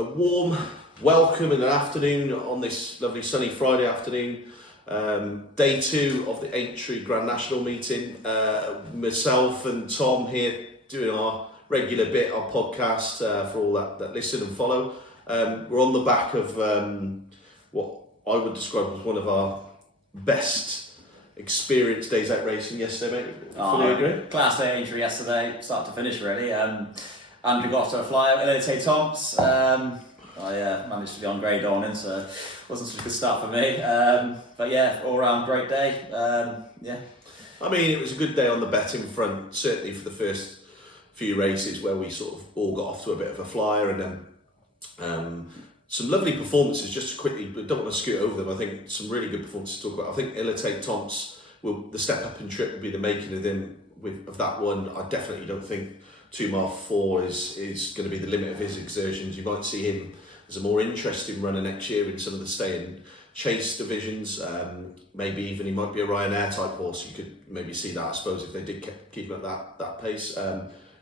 a warm welcome in the afternoon on this lovely sunny Friday afternoon. Day 2 of the Aintree Grand National meeting. Myself and Tom here doing our regular bit, our podcast for all that listen and follow. We're on the back of what I would describe as one of our best experienced days out racing yesterday, mate. Fully agree. Class day Aintree yesterday, start to finish really. Andrew got off to a flyer at Elite Tomps. I managed to be on grey dawning, so it wasn't such a good start for me. But yeah, all round great day. I mean, it was a good day on the betting front, certainly for the first few races where we sort of all got off to a bit of a flyer, and then some lovely performances. Just quickly, but don't want to scoot over them. I think some really good performances to talk about. I think Elite Tomps, the step up in trip will be the making of them of that one. I definitely don't think 2 mile 4 is going to be the limit of his exertions. You might see him as a more interesting runner next year in some of the stay and chase divisions. Maybe even he might be a Ryanair type horse. You could maybe see that, I suppose, if they did keep him at that pace.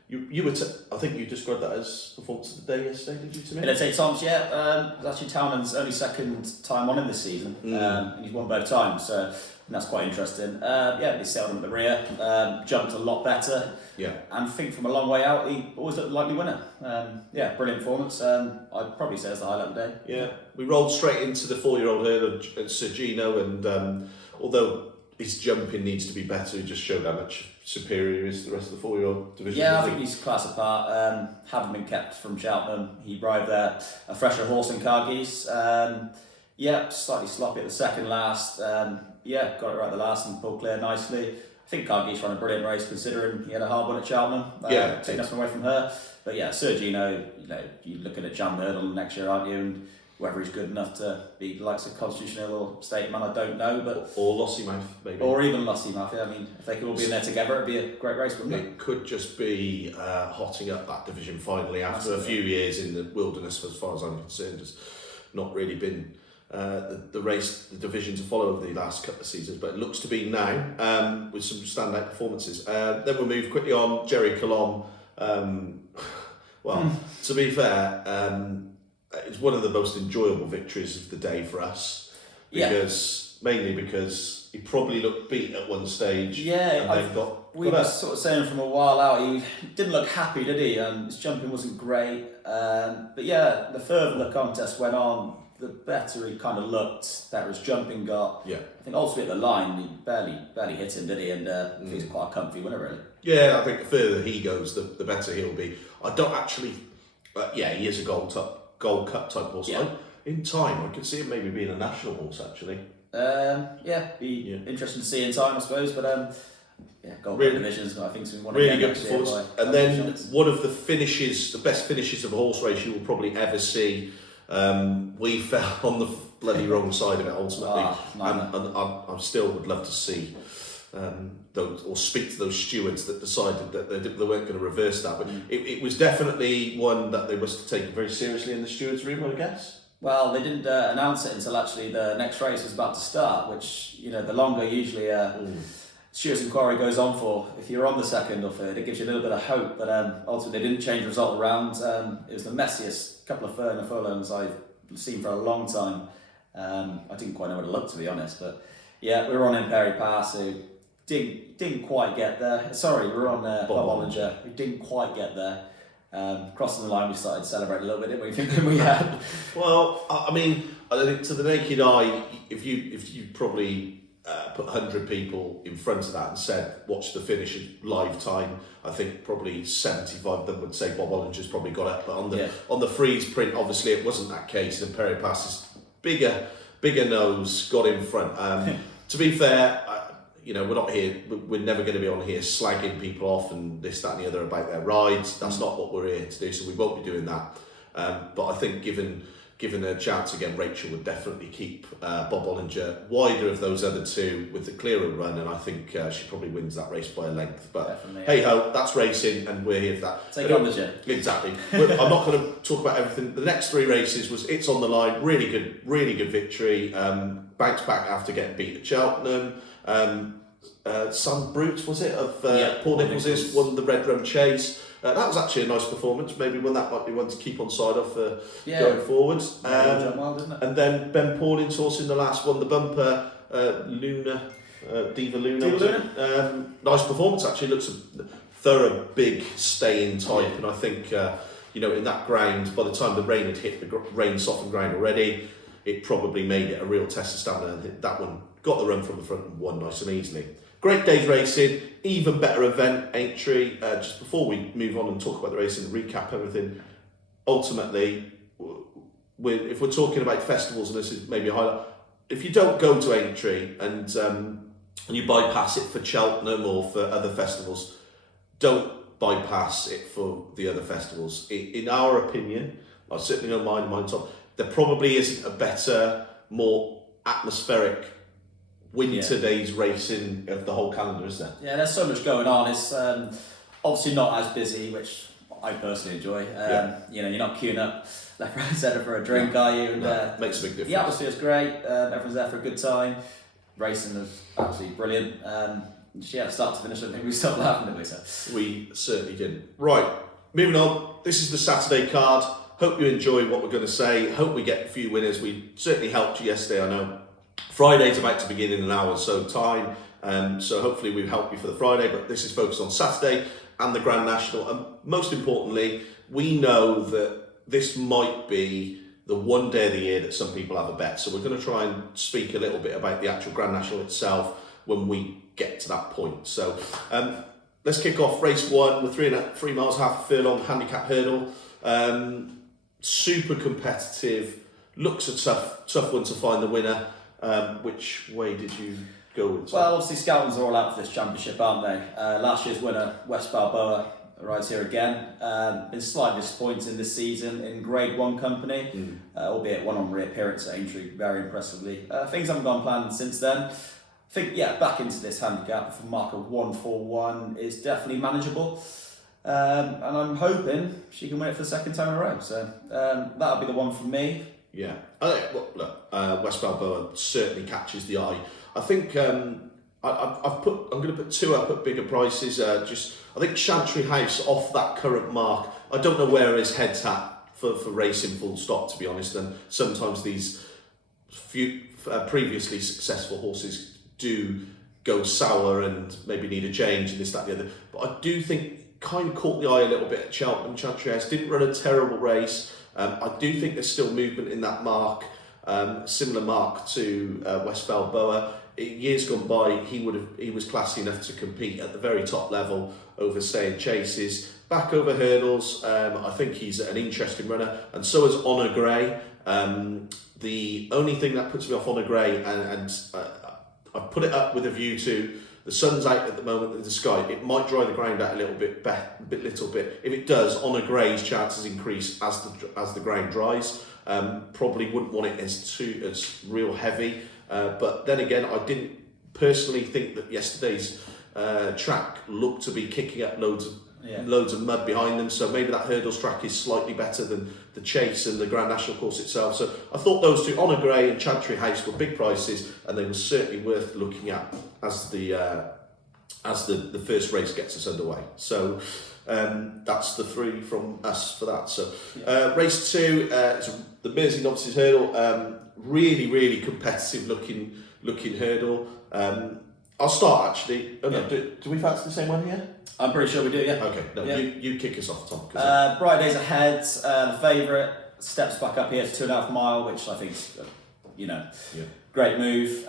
You were I think you described that as performance of the day yesterday, did you, to me? Elite Tomps, yeah. It was actually Townend's only second time on him this season, and he's won both times, so that's quite interesting. He settled him at the rear, jumped a lot better. Yeah. And I think from a long way out, he always looked a likely winner. Brilliant performance. I'd probably say it's the highlight of the day. Yeah, we rolled straight into the 4-year-old hurdle at Sergino, and although his jumping needs to be better, he just showed how much superior he is to the rest of the 4-year-old division. Yeah, I think he's class apart. Having been kept from Cheltenham, he arrived there a fresher horse in Cargies. Slightly sloppy at the second last. Got it right at the last and pulled clear nicely. I think Cargies ran a brilliant race considering he had a hard one at Cheltenham. Taking nothing away from her. But yeah, Sergino, you're looking at Jan Hurdle next year, aren't you? And whether he's good enough to be the likes of Constitution Hill or State Man, I don't know. But or Lossiemouth, maybe. Or even Lossiemouth. I mean, if they could all be in there together, it'd be a great race, wouldn't it? It could just be hotting up that division finally after a few years in the wilderness, as far as I'm concerned. It's not really been the division to follow over the last couple of seasons, but it looks to be now with some standout performances. Then we'll move quickly on Jerry Colombe. To be fair, it's one of the most enjoyable victories of the day for us, mainly because he probably looked beat at one stage. We were sort of saying from a while out, he didn't look happy, did he? His jumping wasn't great. The further the contest went on, the better he kind of looked, better his jumping got. Yeah. I think ultimately at the line, he barely hit him, did he? And he's quite a comfy winner, really. Yeah, I think the further he goes, the better he'll be. I don't actually... he is a Gold Cup type horse. Yeah. In time, I could see him maybe being a national horse, actually. Interesting to see in time, I suppose, but... Gold Cup divisions, I think it's been one really good performance. And then one of the finishes, the best finishes of a horse race you will probably ever see. We fell on the bloody wrong side of it ultimately, and I still would love to see those, or speak to those stewards that decided that they weren't going to reverse that. But it was definitely one that they must have taken very seriously in the stewards' room, I guess. Well, they didn't announce it until actually the next race was about to start, which, the longer usually Stewards' inquiry goes on for, if you're on the second or third, it gives you a little bit of hope, but ultimately they didn't change the result around. It was the messiest couple of furlongs I've seen for a long time. I didn't quite know what it looked, to be honest, but yeah, we were on Imperi Pass, who didn't quite get there. Sorry, we were on Bob Olinger, who didn't quite get there. Crossing the line, we started celebrating a little bit, didn't we? Thinking we had. Well, I mean, I think to the naked eye, if you probably put 100 people in front of that and said, watch the finish in live time, I think probably 75 of them would say Bob Ollinger's probably got it. But on the freeze print, obviously it wasn't that case. And Imperi Pass's bigger nose got in front. To be fair, we're not here. We're never going to be on here slagging people off and this, that, and the other about their rides. That's not what we're here to do. So we won't be doing that. But I think given a chance again, Rachel would definitely keep Bob Ollinger wider of those other two with the clearer run, and I think she probably wins that race by a length. But hey ho, that's racing, and we're here for that. Take on the jet. Exactly. I'm not going to talk about everything. The next 3 races was It's on the Line, really good victory. Bounced back after getting beat at Cheltenham. Some Brutes, was it, of Paul Nichols's, won the Red Rum Chase. that was actually a nice performance. Maybe one that might be one to keep on side of for Yeah. going forwards. Done well, didn't it? And then Ben Pauling's horse in the last one, the bumper, Luna, Diva Luna. Diva Luna? Nice performance actually. Looks a thorough, big, staying type, and I think in that ground, by the time the rain had hit the rain softened ground already, it probably made it a real test of stamina. And that one got the run from the front and won nice and easily. Great day's racing, even better event, Aintree. Just before we move on and talk about the racing, recap everything. Ultimately, if we're talking about festivals, and this is maybe a highlight, if you don't go to Aintree and you bypass it for Cheltenham or for other festivals, don't bypass it for the other festivals. In our opinion, I certainly know mine and mine top, there probably isn't a better, more atmospheric winter days racing of the whole calendar, is there? Yeah, there's so much going on. It's obviously not as busy, which I personally enjoy. You're not queuing up left, right, centre for a drink, are you? And, makes a big difference. The atmosphere's great. Everyone's there for a good time. Racing is absolutely brilliant. Start to finish, I think we stopped laughing, didn't we? So. We certainly didn't. Right, moving on. This is the Saturday card. Hope you enjoy what we're going to say. Hope we get a few winners. We certainly helped you yesterday, I know. Friday's about to begin in an hour's so time. So hopefully we've helped you for the Friday, but this is focused on Saturday and the Grand National. And most importantly, we know that this might be the one day of the year that some people have a bet. So we're going to try and speak a little bit about the actual Grand National itself when we get to that point. So let's kick off race 1 with 3 miles, half a furlong, handicap hurdle. Super competitive, looks a tough one to find the winner. Which way did you go with? Well, obviously Scoutons are all out for this championship, aren't they? Last year's winner, West Balboa, arrives here again. Been slightly disappointing this season in Grade 1 company, albeit one on reappearance at Aintree very impressively. Things haven't gone planned since then. I think, back into this handicap for a mark of 141 is definitely manageable. And I'm hoping she can win it for the second time in a row. So that'll be the one for me. Yeah, West Balboa certainly catches the eye. I think I'm going to put 2 up at bigger prices. I think Chantry House off that current mark. I don't know where his head's at for racing full stop, to be honest. And sometimes these few previously successful horses do go sour and maybe need a change and this, that, and the other. But I do think kind of caught the eye a little bit at Cheltenham. Chantry House didn't run a terrible race. I do think there's still movement in that mark, similar mark to West Balboa. Years gone by, he was classy enough to compete at the very top level over staying chases, back over hurdles. I think he's an interesting runner, and so is Honor Grey. The only thing that puts me off Honor Grey, and I've put it up with a view to the sun's out at the moment in the sky. It might dry the ground out a little bit. If it does, Honor Grey's chances increase as the ground dries. Probably wouldn't want it as real heavy. But then again, I didn't personally think that yesterday's track looked to be kicking up loads of mud behind them. So maybe that hurdles track is slightly better than the Chase and the Grand National course itself. So I thought those two, Honor Grey and Chantry House, were big prices, and they were certainly worth looking at as the first race gets us underway. So that's the 3 from us for that. So race 2, it's the Mersey Novices Hurdle. Really competitive looking hurdle. I'll start actually. Oh, no, do we fancy the same one here? I'm pretty sure we do, yeah. Okay, no, yeah. You kick us off, Tom. Bright Days Ahead, the favourite, steps back up here to 2.5 mile, which I think is, great move.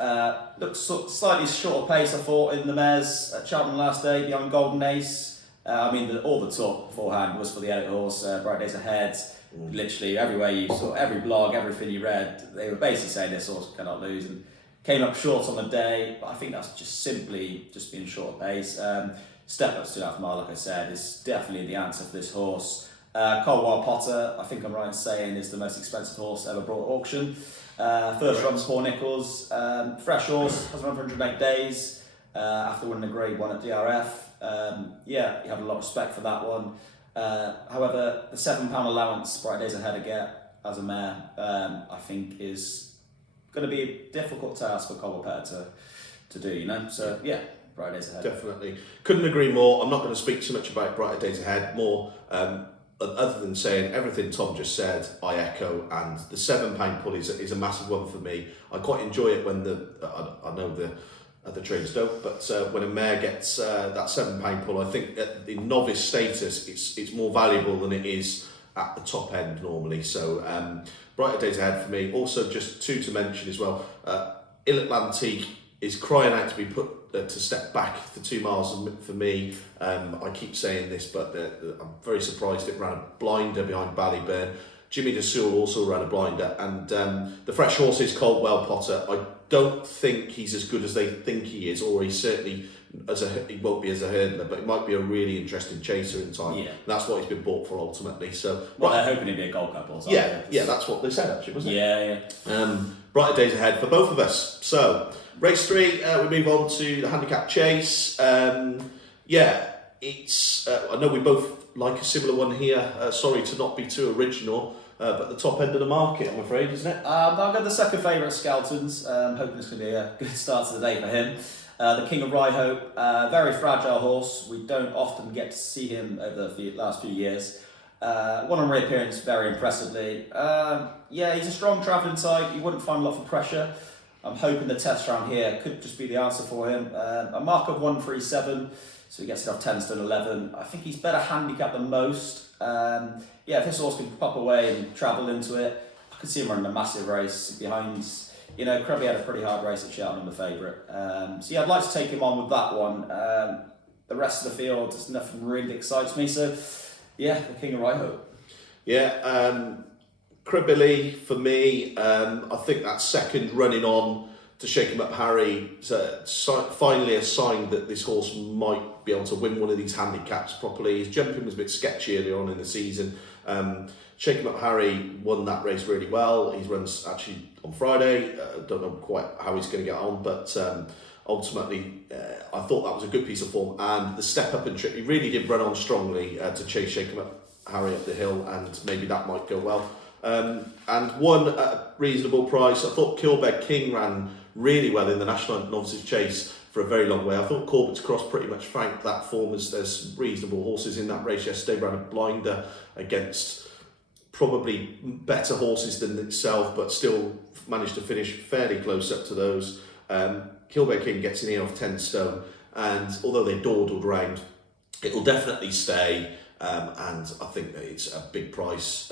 Looks slightly shorter pace, I thought, in the mares at Cheltenham last day behind Golden Ace. All the talk beforehand was for the Elliott horse, Bright Days Ahead. Literally everywhere you saw, every blog, everything you read, they were basically saying this horse cannot lose, and came up short on the day. But I think that's just simply being short pace. Step up to 2.5 mile, like I said, is definitely the answer for this horse. Colwell Potter, I think I'm right in saying, is the most expensive horse ever brought to auction. First run, Paul Nichols, fresh horse, has run for 108 days after winning a Grade 1 at DRF. You have a lot of respect for that one. However, the £7 allowance Bright Days Ahead I get as a mare, I think is going to be a difficult task for Colwell Potter to do, So Brighter Days Ahead. Definitely. Couldn't agree more. I'm not going to speak too much about Brighter Days Ahead. More, other than saying everything Tom just said, I echo. And the £7 pull is a massive one for me. I quite enjoy it when I know the other trainers don't, but when a mare gets that £7 pull, I think at the novice status, it's more valuable than it is at the top end normally. So Brighter Days Ahead for me. Also, just two to mention as well. Il Atlantique is crying out to be put to step back for 2 miles for me. I keep saying this, but I'm very surprised it ran a blinder behind Ballyburn. Jimmy DeSule also ran a blinder, and the fresh horse is Caldwell Potter. I don't think he's as good as they think he is, or he certainly he won't be as a hurdler, but it might be a really interesting chaser in time. Yeah. That's what he's been bought for ultimately. So Well, they're hoping it'd be a Gold Cup or something. yeah, that's what they said actually, wasn't it? Yeah. Brighter days ahead for both of us. So race 3, we move on to the handicap chase. It's I know we both like a similar one here. Sorry to not be too original, but the top end of the market, I'm afraid, isn't it? I've got the second favourite, Skelton's. Hoping it's going to be a good start to the day for him. The King of Rye Hope, very fragile horse. We don't often get to see him over the last few years. Won on reappearance very impressively. He's a strong travelling side. You wouldn't find a lot of pressure. I'm hoping the test round here could just be the answer for him. A mark of 137, so he gets it off 10 stone 11. I think he's better handicapped than most. If this horse can pop away and travel into it, I could see him running a massive race behind. Krebby had a pretty hard race at Cheltenham, the favourite. I'd like to take him on with that one. The rest of the field, there's nothing really excites me. So, the King of Rye Hope. Cribbilly for me. I think that second running on to Shake Him Up Harry finally a sign that this horse might be able to win one of these handicaps properly. His jumping was a bit sketchy earlier on in the season. Shake Him Up Harry won that race really well. He runs actually on Friday. Don't know quite how he's going to get on, but ultimately I thought that was a good piece of form. And the step up and trip, he really did run on strongly to chase Shake Him Up Harry up the hill, and maybe that might go well. And won at a reasonable price. I thought Kilbeg King ran really well in the National Novices Chase for a very long way. I thought Corbett's Cross pretty much franked that form, as there's reasonable horses in that race yesterday. Ran a blinder against probably better horses than itself, but still managed to finish fairly close up to those. Kilbeg King gets an ear off 10 stone, and although they dawdled round, it will definitely stay. And I think that it's a big price.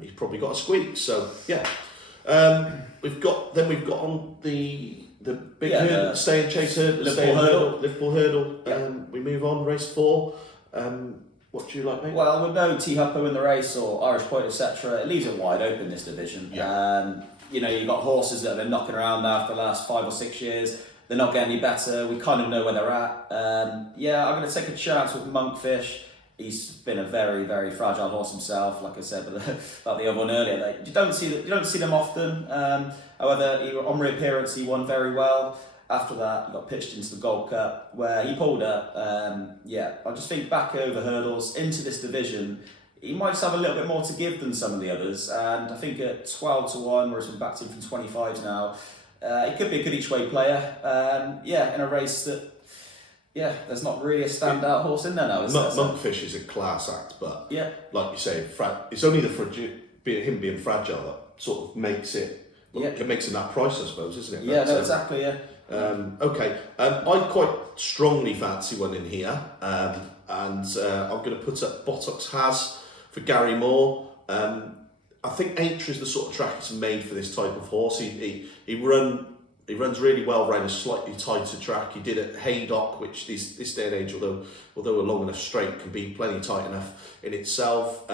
He's probably got a squeak. So we've got on the big hurdle, stay and chase hurdle, Liverpool hurdle. We move on, race 4. What do you like, mate? Well, with no T Huppo in the race or Irish Point, etc., it leaves it wide open, this division. You've got horses that have been knocking around now for the last 5 or 6 years. They're not getting any better. We kind of know where they're at. I'm going to take a chance with Monkfish. He's been a very, very fragile horse himself. Like I said about the other one earlier, you don't see them often. However, on reappearance, he won very well. After that, he got pitched into the Gold Cup, where he pulled up. I just think back over hurdles into this division, he might just have a little bit more to give than some of the others. And I think at 12 to 1, where it's been backed in from 25 now, it could be a good each way player. In a race that. There's not really a standout horse in there now, is there? Monkfish is a class act, but like you say, it's only him being fragile that sort of makes it. It makes him that price, I suppose, isn't it? Exactly. I quite strongly fancy one in here, and I'm going to put up Botox Has for Gary Moore. I think Aintree is the sort of track that's made for this type of horse. He runs really well around a slightly tighter track. He did at Haydock, which this day and age, although a long enough straight, can be plenty tight enough in itself.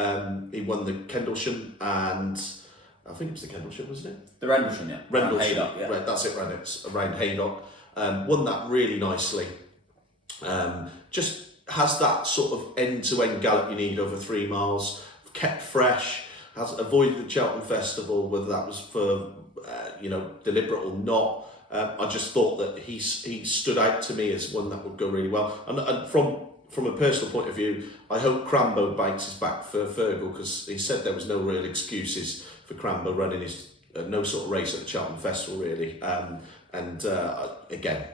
He won the Kendlesham, and I think it was the Kendlesham, wasn't it? The Rendlesham, yeah. Rendlesham, Haydock, yeah. Right, that's it, around Haydock. Won that really nicely. Just has that sort of end-to-end gallop you need over 3 miles. Kept fresh, has avoided the Cheltenham Festival, whether that was for deliberate or not. I just thought that he stood out to me as one that would go really well. And from a personal point of view, I hope Crambo Banks is back for Fergal, because he said there was no real excuses for Crambo running his no sort of race at the Cheltenham Festival really. Again,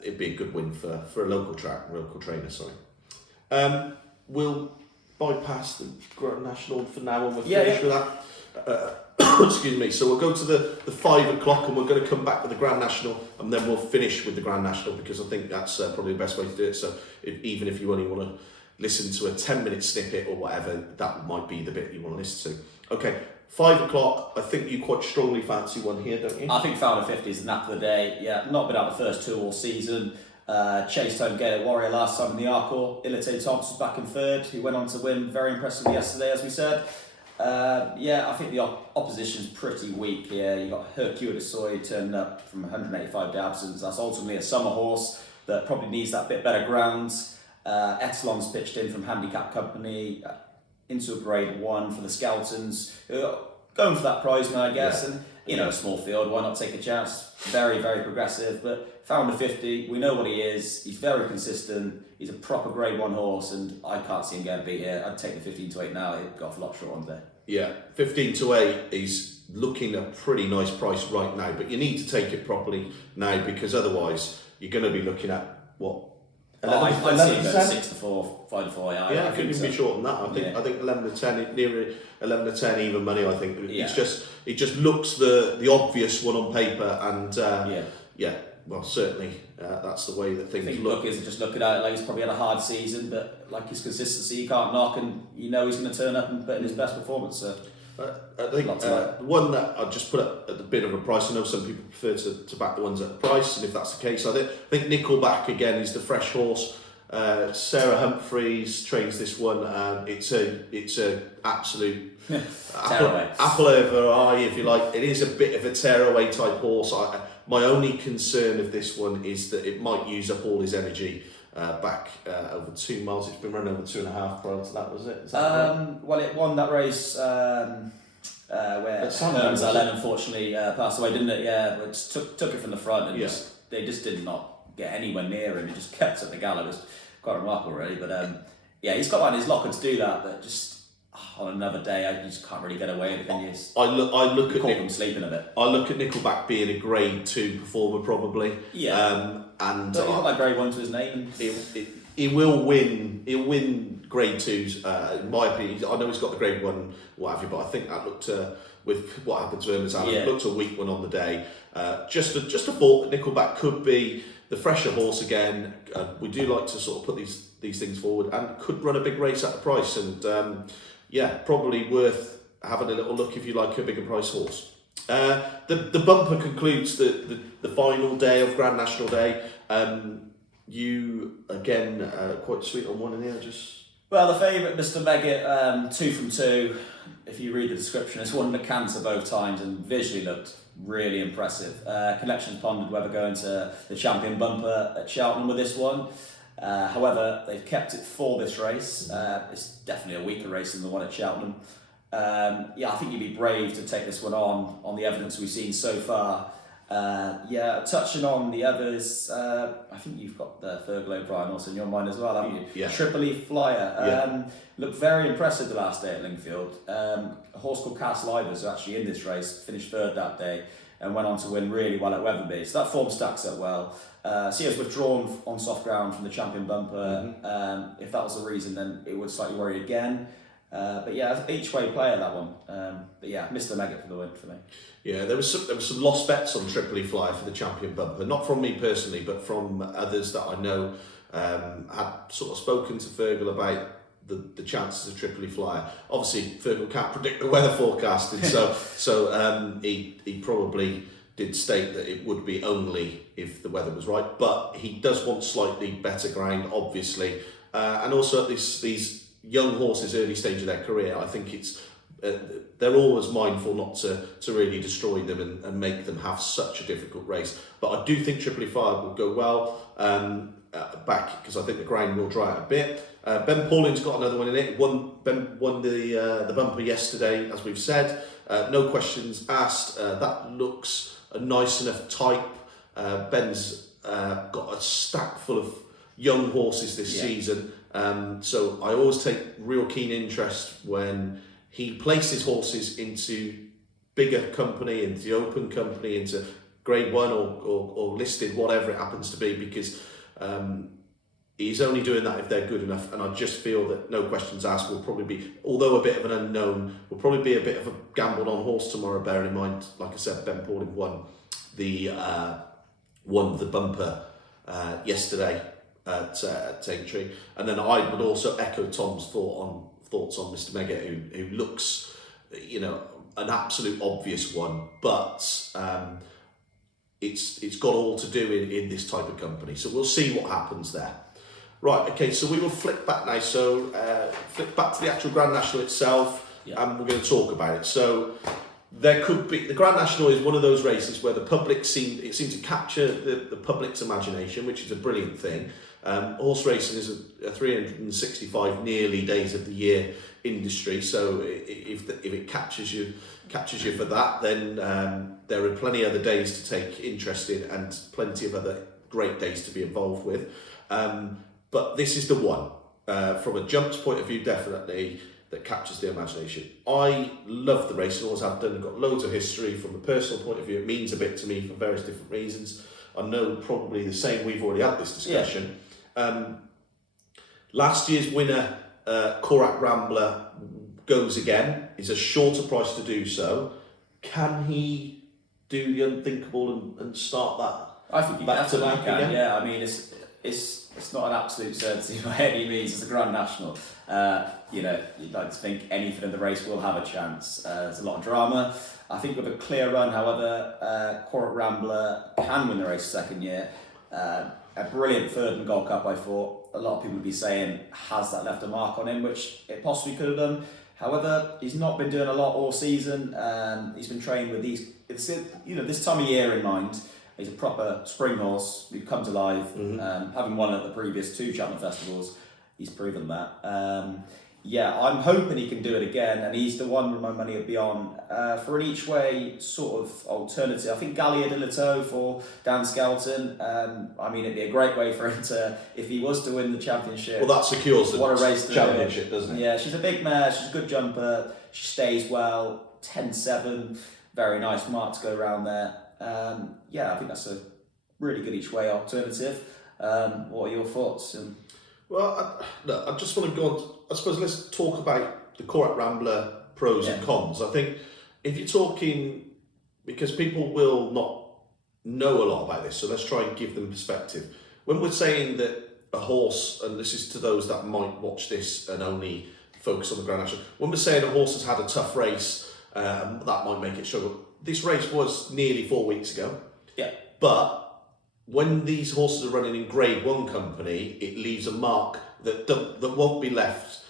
it'd be a good win for a local trainer. Sorry. We'll bypass the Grand National for now, and we'll finish with that. Excuse me. So we'll go to the 5 o'clock, and we're going to come back with the Grand National, and then we'll finish with the Grand National, because I think that's probably the best way to do it. So even if you only want to listen to a 10-minute snippet or whatever, that might be the bit you want to listen to. Okay, 5 o'clock. I think you quite strongly fancy one here, don't you? I think Founder 50 is the nap of the day. Yeah, not been out the first 2 all season. Chased home Gaelic Warrior last time in the Arkle. Ilite Thompson was back in third, who went on to win very impressively yesterday, as we said. I think the opposition's pretty weak here. You've got Hercule de Soy turning up from 185 Dabsons. That's ultimately a summer horse that probably needs that bit better ground. Etalon's pitched in from Handicap Company into a grade 1 for the Skeltons. Going for that prize man, I guess. Yeah. And, a small field, why not take a chance? Very, very progressive. But Founder 50, we know what he is. He's very consistent. He's a proper grade 1 horse, and I can't see him getting beat here. I'd take the 15 to 8 now. It got off a lot short on there. Yeah, 15 to 8 is looking a pretty nice price right now, but you need to take it properly now, because otherwise you're going to be looking at what? I'd see him go 6 to 4, 5 to 4. I couldn't even be short on that. I think 11 to 10, near 11 to 10 even money. I think it just looks the obvious one on paper, and well, certainly that's the way that things look. Is just looking at it like he's probably had a hard season, but like his consistency, you can't knock, and he's going to turn up and put in his best performance. So I think the one that I just put at a bit of a price. I know some people prefer to back the ones at a price, and if that's the case, I think Nickelback again is the fresh horse. Sarah Humphreys trains this one, and it's a absolute apple over eye, if you like. It is a bit of a tearaway type horse. My only concern of this one is that it might use up all his energy back over 2 miles. It's been running over 2.5 prior to that, was it? Is that right? Well, it won that race where Hermes Allen unfortunately passed away, didn't it? Yeah, which took it from the front, and they just did not get anywhere near him. He just kept at the gallop. It was quite remarkable, really. But he's got that in his locker to do that, but just on another day, you just can't really get away with it. I look at him sleeping a bit. I look at Nickelback being a grade 2 performer probably. Yeah. And but he's got that grade 1 to his name. He will win. He'll win grade 2s. In my opinion, I know he's got the grade 1, what have you, but I think that looked with what happened to him as Alan, looked a weak one on the day. Just a thought that Nickelback could be the fresher horse again. We do like to sort of put these things forward, and could run a big race at the price, and probably worth having a little look if you like a bigger price horse. The bumper concludes the final day of Grand National Day. You again quite sweet on one in here, just. Well, the favourite, Mr. Megget, 2 from 2. If you read the description, it's won the canter both times and visually looked really impressive. Connections pondered whether going to the champion bumper at Cheltenham with this one. However, they've kept it for this race. It's definitely a weaker race than the one at Cheltenham. I think you'd be brave to take this one on the evidence we've seen so far. Touching on the others, I think you've got the Fergal O'Brien also in your mind as well, haven't you? Yeah. Tripoli Flyer. Looked very impressive the last day at Lingfield. A horse called Castle Ivers, who actually in this race finished third that day and went on to win really well at Wetherby. So that form stacks up well. He was withdrawn on soft ground from the champion bumper. Mm-hmm. If that was the reason, then it would slightly worry again. Each way player, that one. Mr. Megget for the win for me. Yeah, there was some lost bets on Tripoli Flyer for the champion bumper. Not from me personally, but from others that I know had sort of spoken to Fergal about the chances of Tripoli Flyer. Obviously, Fergal can't predict the weather forecasting, so he probably did state that it would be only if the weather was right. But he does want slightly better ground, obviously, and also at these young horses early stage of their career, I think it's they're always mindful not to really destroy them and make them have such a difficult race. But I do think Tripoli Flyer will go well back, because I think the ground will dry out a bit. Ben Pauling's got another one in it. Ben won the bumper yesterday, as we've said. No questions asked. That looks a nice enough type. Ben's got a stack full of young horses this season. So I always take real keen interest when he places horses into bigger company, into open company, into Grade 1 or listed, whatever it happens to be, because he's only doing that if they're good enough. And I just feel that No Questions Asked will probably be, although a bit of an unknown, will probably be a bit of a gambled on horse tomorrow, bearing in mind, like I said, Ben Pauling won the bumper yesterday at Aintree. And then I would also echo Tom's thoughts on Mr. Mega, who looks, an absolute obvious one, but it's got all to do in this type of company. So we'll see what happens there. Right, okay, so we will flick back now. So flick back to the actual Grand National itself, and we're going to talk about it. So there could be, the Grand National is one of those races where the public seemed to capture the public's imagination, which is a brilliant thing. Horse racing is a 365 nearly days of the year industry, so if it captures you for that, then there are plenty of other days to take interest in and plenty of other great days to be involved with. But this is the one, from a jumps point of view, definitely, that captures the imagination. I love the race, and always have done. I've got loads of history. From a personal point of view, it means a bit to me for various different reasons. I know probably the same, we've already had this discussion. Yeah. Last year's winner, Korak Rambler, goes again. It's a shorter price to do so. Can he do the unthinkable and start that? I think he definitely can. Again? Yeah, I mean, it's not an absolute certainty by any means. It's a Grand National. You'd like to think anything in the race will have a chance. There's a lot of drama. I think with a clear run, however, Korak Rambler can win the race second year. A brilliant third in the Gold Cup, I thought. A lot of people would be saying, has that left a mark on him, which it possibly could have done. However, he's not been doing a lot all season. He's been training with this time of year in mind. He's a proper spring horse. We've come to life. Having won at the previous 2 Cheltenham festivals, he's proven that. I'm hoping he can do it again, and he's the one with my money would be on for an each way sort of alternative. I think Gallia de Lito for Dan Skelton. It'd be a great way for him to, if he was to win the championship. Well, that secures the championship, doesn't it? Yeah, she's a big mare. She's a good jumper. She stays well. 10-7, very nice mark to go around there. I think that's a really good each way alternative. What are your thoughts? Well, I just want to go on. I suppose let's talk about the Korak Rambler pros and cons. I think if you're talking, because people will not know a lot about this, so let's try and give them perspective. When we're saying that a horse, and this is to those that might watch this and only focus on the Grand National, when we're saying a horse has had a tough race, that might make it struggle. This race was nearly 4 weeks ago. Yeah. But when these horses are running in Grade 1 company, it leaves a mark that won't be left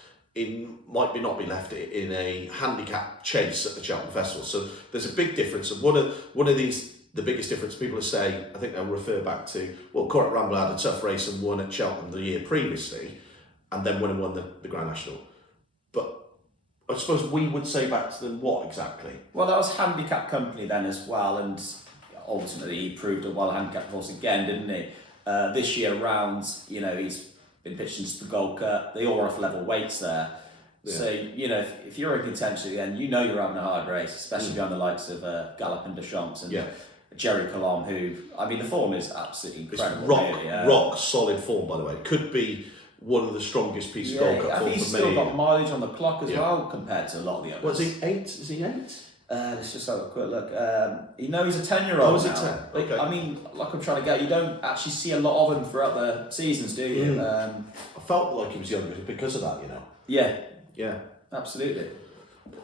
might not be left in a handicap chase at the Cheltenham Festival. So there's a big difference. And one of these, the biggest difference people are saying, I think they'll refer back to, Korak Rambler had a tough race and won at Cheltenham the year previously, and then won the Grand National. But I suppose we would say back to them what exactly? Well, that was handicap company then as well, and ultimately he proved a well-handicapped horse again, didn't he? This year round, he's been pitched into the Gold Cup. They all are off level weights there. Yeah. So, if you're in contention again, you're having a hard race, especially behind the likes of Galopin Des Champs and Jerry Colombe, who, the form is absolutely incredible. It's rock solid form, by the way. It could be one of the strongest pieces of Gold Cup form for me. He's still got mileage on the clock as well compared to a lot of the others. Was he 8? Is he 8? Let's just have a quick look. He's a 10-year-old. Oh, is it 10? Okay. Like I'm trying to get, you don't actually see a lot of him throughout the seasons, do you? I felt like he was younger because of that, Yeah, absolutely.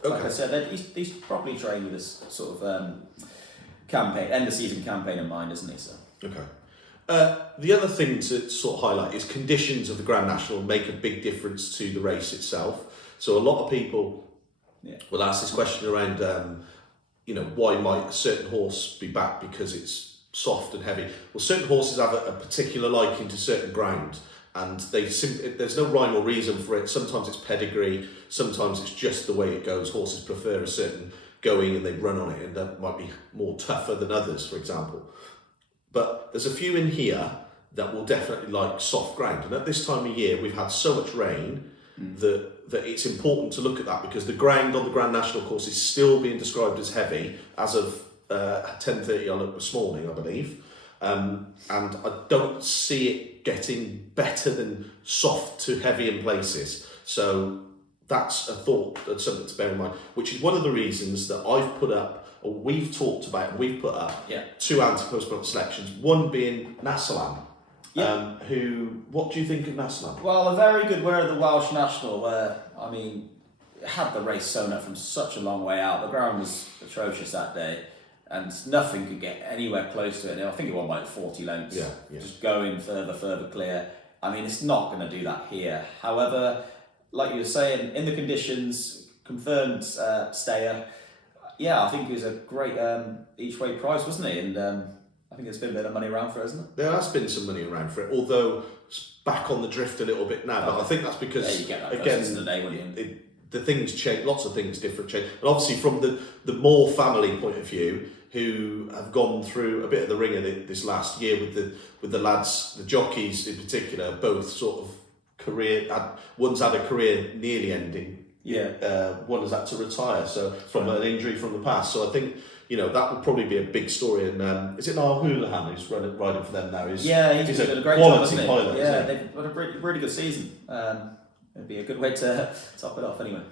Okay. Like I said, he's probably trained with this sort of campaign, end of season campaign in mind, isn't he? So. Okay. The other thing to sort of highlight is conditions of the Grand National make a big difference to the race itself. So a lot of people will ask this question around, why might a certain horse be back because it's soft and heavy? Well, certain horses have a particular liking to certain ground, and there's no rhyme or reason for it. Sometimes it's pedigree, sometimes it's just the way it goes. Horses prefer a certain going and they run on it, and that might be more tougher than others, for example. But there's a few in here that will definitely like soft ground. And at this time of year, we've had so much rain that it's important to look at that, because the ground on the Grand National course is still being described as heavy as of 10:30 I looked this morning, I believe. And I don't see it getting better than soft to heavy in places. So that's a thought, that's something to bear in mind, which is one of the reasons that I've put up, or we've talked about, and we've put up two anti-postponed selections, one being Nassalam. What do you think of Nassalam? Well, a very good winner of the Welsh National, where, I mean, had the race sewn up from such a long way out. The ground was atrocious that day, and nothing could get anywhere close to it. I think it won by like 40 lengths. Just going further clear. I mean, it's not going to do that here. However, like you were saying, in the conditions, confirmed stayer. Yeah, I think it was a great each way price, wasn't it? And I think there's been a bit of money around for it, hasn't it? There has been some money around for it, although it's back on the drift a little bit now. But I think that's because, you get that again, in the day, wouldn't you? The things change, lots of things different change. And obviously from the Moore family point of view, who have gone through a bit of the ringer this last year with the lads, the jockeys in particular, both sort of one's had a career nearly ending. One has had to retire, so from an injury from the past. So I think, that would probably be a big story. And is it Niall Houlihan who's riding for them now? He's done a great job, hasn't he? Pilot, they've had a really good season. It'd be a good way to top it off anyway.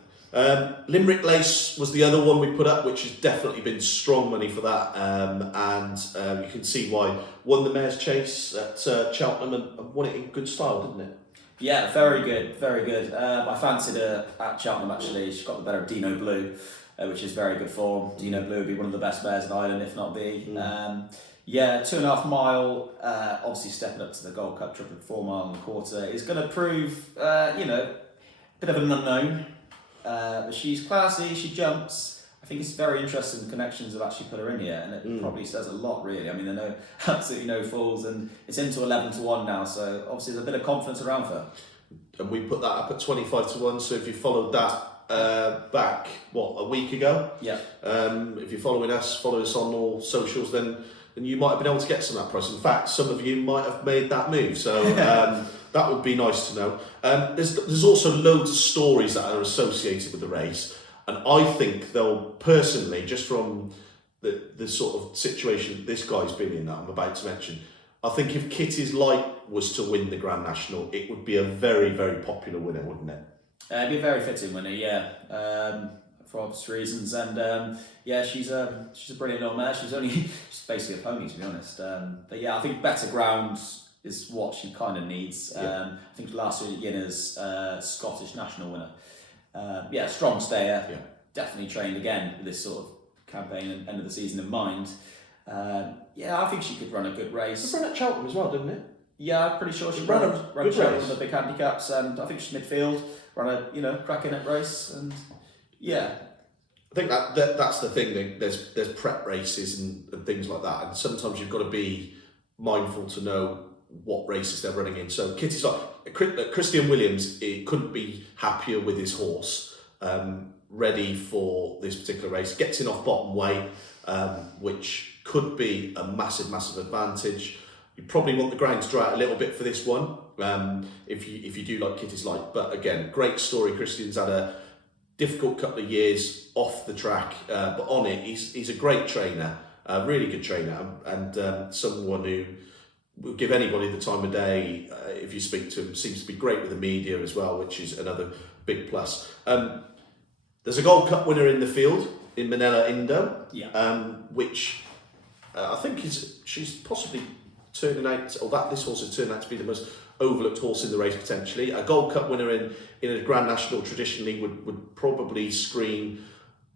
Limerick Lace was the other one we put up, which has definitely been strong money for that. And you can see why. Won the Mayor's Chase at Cheltenham and won it in good style, didn't it? Yeah, very good, very good. I fancied her at Cheltenham actually. She got the better of Dino Blue, which is very good form. Dino Blue would be one of the best mares in Ireland, if not the. 2.5 mile, obviously stepping up to the Gold Cup trip at 4 mile and a quarter is going to prove, a bit of an unknown. But she's classy, she jumps. I think it's very interesting the connections have actually put her in here, and it probably says a lot, really. I mean, there are absolutely no falls, and it's into 11-1 now, so obviously there's a bit of confidence around her. And we put that up at 25-1, so if you followed that back, a week ago? Yeah. If you're following us on all socials, then you might have been able to get some of that price. In fact, some of you might have made that move, so that would be nice to know. There's also loads of stories that are associated with the race, and I think they'll personally, just from the sort of situation this guy's been in that I'm about to mention, I think if Kitty's Light was to win the Grand National, it would be a very, very popular winner, wouldn't it? It'd be a very fitting winner, for obvious reasons, and she's a brilliant little mare. She's basically a pony, to be honest. But I think better ground is what she kind of needs. I think last year Yinner's Scottish national winner. Strong stayer. Definitely trained again with this sort of campaign and end of the season in mind. I think she could run a good race. She ran at Cheltenham as well, didn't it? Yeah, I'm pretty sure she ran Cheltenham with the big handicaps, and I think she's midfield. Ran a cracking at race, and I think that's the thing. There's prep races and things like that, and sometimes you've got to be mindful to know what races they're running in. So Kitty's like Christian Williams, it couldn't be happier with his horse, ready for this particular race. Gets in off bottom weight, which could be a massive advantage. You probably want the ground to dry out a little bit for this one, if you do like Kitty's Light. But again, great story. Christian's had a difficult couple of years off the track, but on it, he's a great trainer, a really good trainer, and someone who will give anybody the time of day if you speak to him. Seems to be great with the media as well, which is another big plus. There's a Gold Cup winner in the field in Minella Indo, which I think she's possibly turning out, or that this horse is turning out to be the most overlooked horse in the race potentially. A Gold Cup winner in a Grand National traditionally would probably scream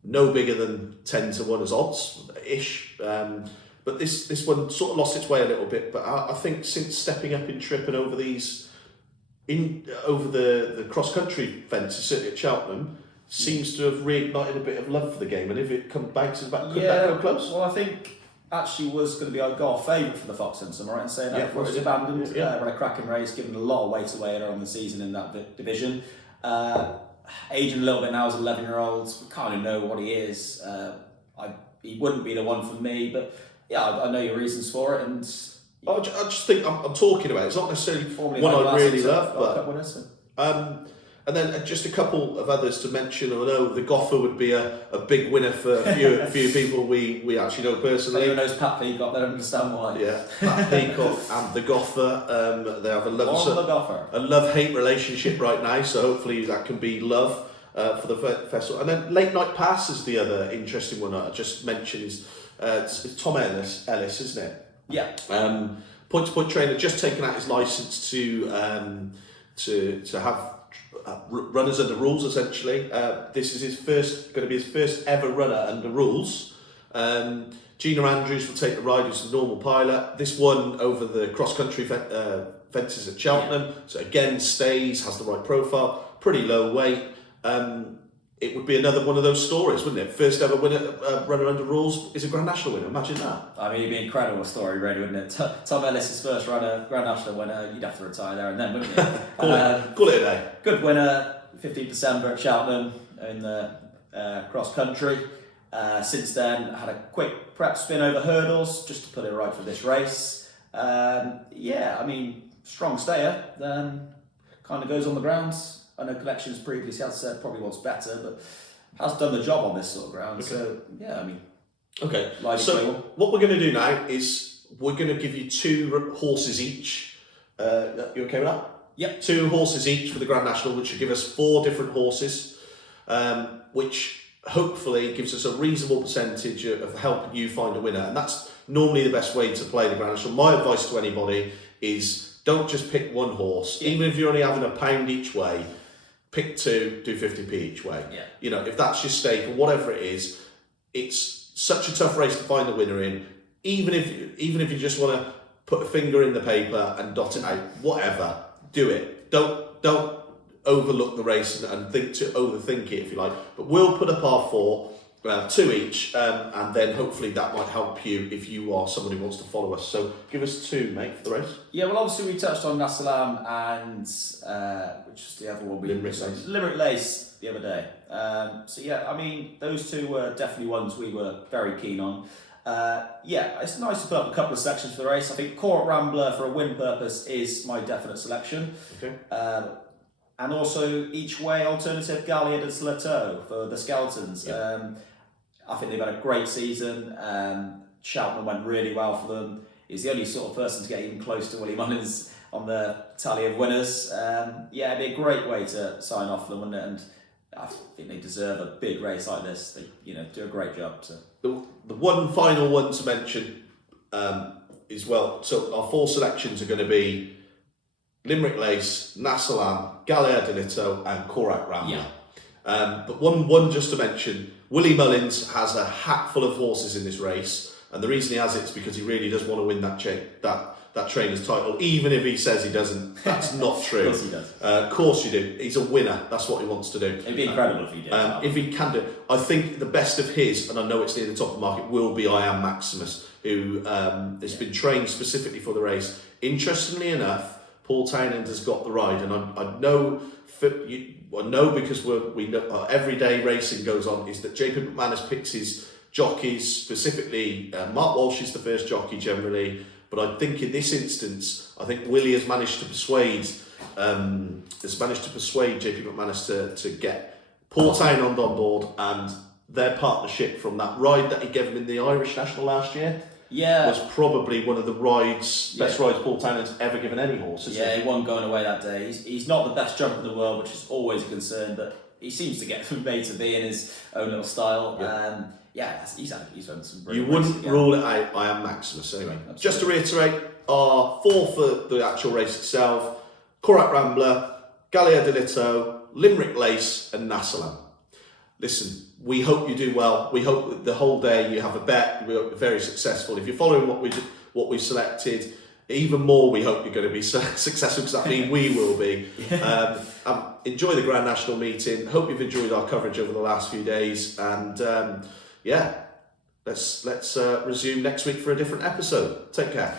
no bigger than 10-1 as odds-ish. But this one sort of lost its way a little bit. But I think since stepping up in trip and over the cross-country fences, certainly at Cheltenham, seems to have reignited a bit of love for the game. And if it bounces back, could that go close? Well, I think actually was going to be our goal favourite for the Fox Hunts, am I right in saying that? Before it was abandoned. Ran a cracking race, given a lot of weight away on the season in that division. Aging a little bit now as an 11-year-old, we kind of know what he is. He wouldn't be the one for me, but I know your reasons for it, and I just think I'm talking about it. It's not necessarily one I really love, but And then just a couple of others to mention. I know the Goffer would be a big winner for a few people we actually know personally. Anyone knows Pat Peacock, they don't understand why. Yeah, Pat Peacock and the Goffer. They have a love-hate relationship right now, so hopefully that can be love for the festival. And then Late Night Pass is the other interesting one I just mentioned. Is it's Tom Ellis, isn't it? Yeah. Point-to-point trainer, just taken out his license to have runners under rules. Essentially, this is going to be his first ever runner under rules. Gina Andrews will take the ride as a normal pilot. This one over the cross-country fences at Cheltenham, so again has the right profile, pretty low weight. It would be another one of those stories, wouldn't it? First ever winner, runner under rules is a Grand National winner. Imagine that. I mean, it'd be an incredible story, really, wouldn't it? Tom Ellis' first runner, Grand National winner. You'd have to retire there and then, wouldn't you? Call it a day. Good winner, 15th December at Cheltenham in the cross country. Since then, had a quick prep spin over hurdles just to put it right for this race. I mean, strong stayer. Kind of goes on the grounds. I know Collections previously has said probably wants better, but has done the job on this sort of ground. Okay. So, yeah, I mean... Okay, so what we're going to do now is we're going to give you 2 horses each. You okay with that? Yep. 2 horses each for the Grand National, which will give us 4 different horses, which hopefully gives us a reasonable percentage of helping you find a winner. And that's normally the best way to play the Grand National. My advice to anybody is don't just pick one horse. Yeah. Even if you're only having £1 each way, pick 2, do 50p each way. Yeah. You know, if that's your stake or whatever it is, it's such a tough race to find the winner in. Even if you just want to put a finger in the paper and dot it out, whatever, do it. Don't overlook the race and overthink it if you like. But we'll put up our 4, 2 each, and then hopefully that might help you if you are someone who wants to follow us. So give us 2, mate, for the race. Yeah, well, obviously we touched on Nasalam and which is the other one we Limerick Lace the other day. So yeah, I mean, those 2 were definitely ones we were very keen on. It's nice to put up a couple of selections for the race. I think Court Rambler for a win purpose is my definite selection. Okay. And also each way alternative Galliard and Slateau for the Skeletons. Yeah. I think they've had a great season. Cheltenham went really well for them. He's the only sort of person to get even close to Willie Mullins on the tally of winners. It'd be a great way to sign off for them, wouldn't it? And I think they deserve a big race like this. They, do a great job. So. The one final one to mention is, so our 4 selections are going to be Limerick Lace, Nasalam, Galliard Delito and Corac Rambler. Yeah. But one just to mention, Willie Mullins has a hat full of horses in this race, and the reason he has it is because he really does want to win that trainer's title, even if he says he doesn't. That's not true. Of course he does. Of course you do. He's a winner. That's what he wants to do. It'd be incredible if he did. If he can do it. I think the best of his, and I know it's near the top of the market, will be I Am Maximus, who has been trained specifically for the race. Interestingly enough, Paul Townend has got the ride, and I know because we know everyday racing goes on, is that JP McManus picks his jockeys specifically. Mark Walsh is the first jockey generally, but I think in this instance, I think Willie has managed to persuade JP McManus to get Paul Townend on board, and their partnership from that ride that he gave him in the Irish National last year. Yeah. Was probably one of the best rides Paul Townend's ever given any horse. He wasn't going away that day. He's not the best jumper in the world, which is always a concern, but he seems to get from A to B in his own little style. He's done some brilliant. You wouldn't rule it out. I Am Maximus. Anyway, Absolutely. Just to reiterate, our 4 for the actual race itself: Corac Rambler, Galliard Delito, Limerick Lace, and Nasalam. Listen, we hope you do well. We hope that the whole day you have a bet. We hope you're very successful. If you're following what we've selected, even more we hope you're going to be successful, because that means we will be. Enjoy the Grand National meeting. Hope you've enjoyed our coverage over the last few days, and let's resume next week for a different episode. Take care.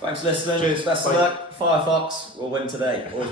Thanks for listening. Cheers. Best of luck. Firefox will win today. Always